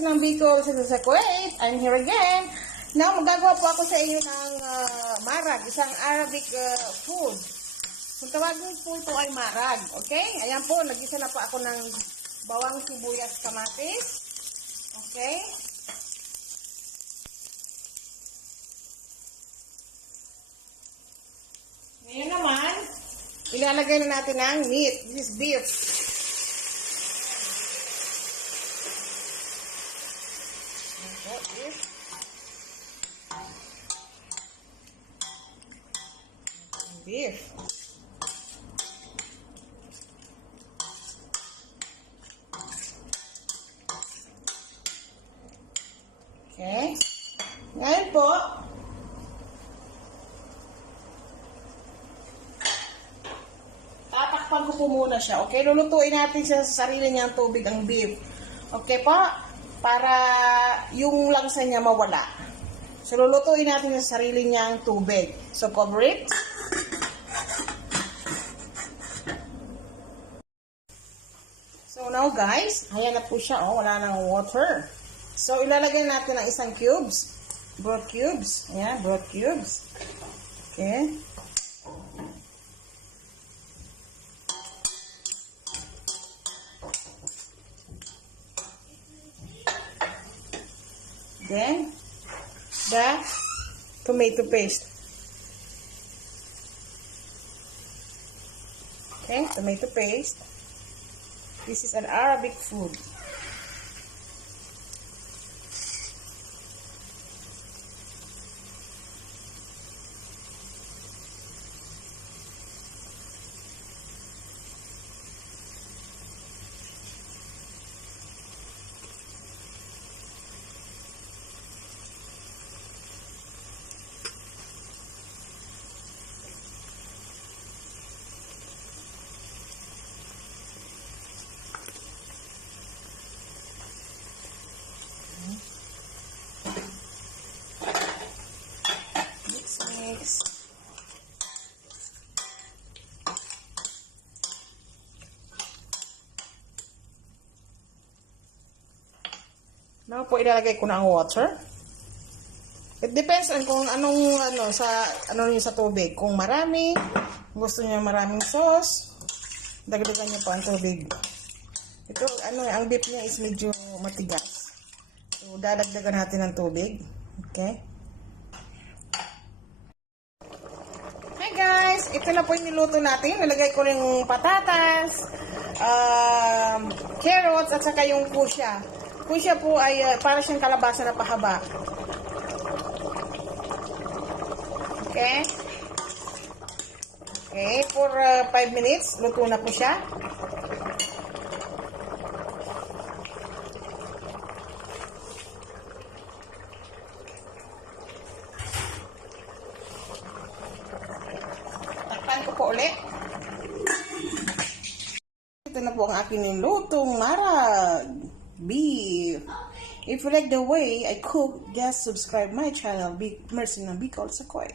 ng Bicol sa Kuwait. I'm here again. Now, magagawa po ako sa inyo ng marag, isang Arabic food. Kung tawagin po ito ay marag, okay? Ayan po, nag-isa na po ako ng bawang, sibuyas, kamatis. Okay? Ngayon naman, ilalagay na natin ang meat. This is beef. Beef. Okay. Ngayon po, tatakpan ko po muna siya. Okay, lulutuin natin siya sa sarili niyang tubig ang beef. Okay po? Para yung langsa niya mawala. So, lulutuin natin sa sarili niyang tubig. So, cover it. So, now guys, ayan na po siya. Oh, wala nang water. So, ilalagay natin ang isang cubes. Broad cubes. Ayan, broad cubes. Okay. Then, the tomato paste. Okay, tomato paste. This is an Arabic food. Mix. Now po ilalagay ko na ang water. It depends on kung anong sa tubig. Kung marami, gusto niyo maraming sauce, dagdagan niyo pa ang tubig. Ito ang beef niya is medyo matigas. So dadagdagan natin ng tubig. Okay? Guys, ito na po yung niluto natin. Nalagay ko yung patatas, carrots, at saka yung pusya. Pusya po ay para siyang kalabasa na pahaba. Okay? Okay, for 5 minutes, luto na po siya. Ko po ulit. Ito na po ang aking nilutong marag beef. If you like the way I cook, just subscribe my channel, Mercy ng Bicol sa Kuwait.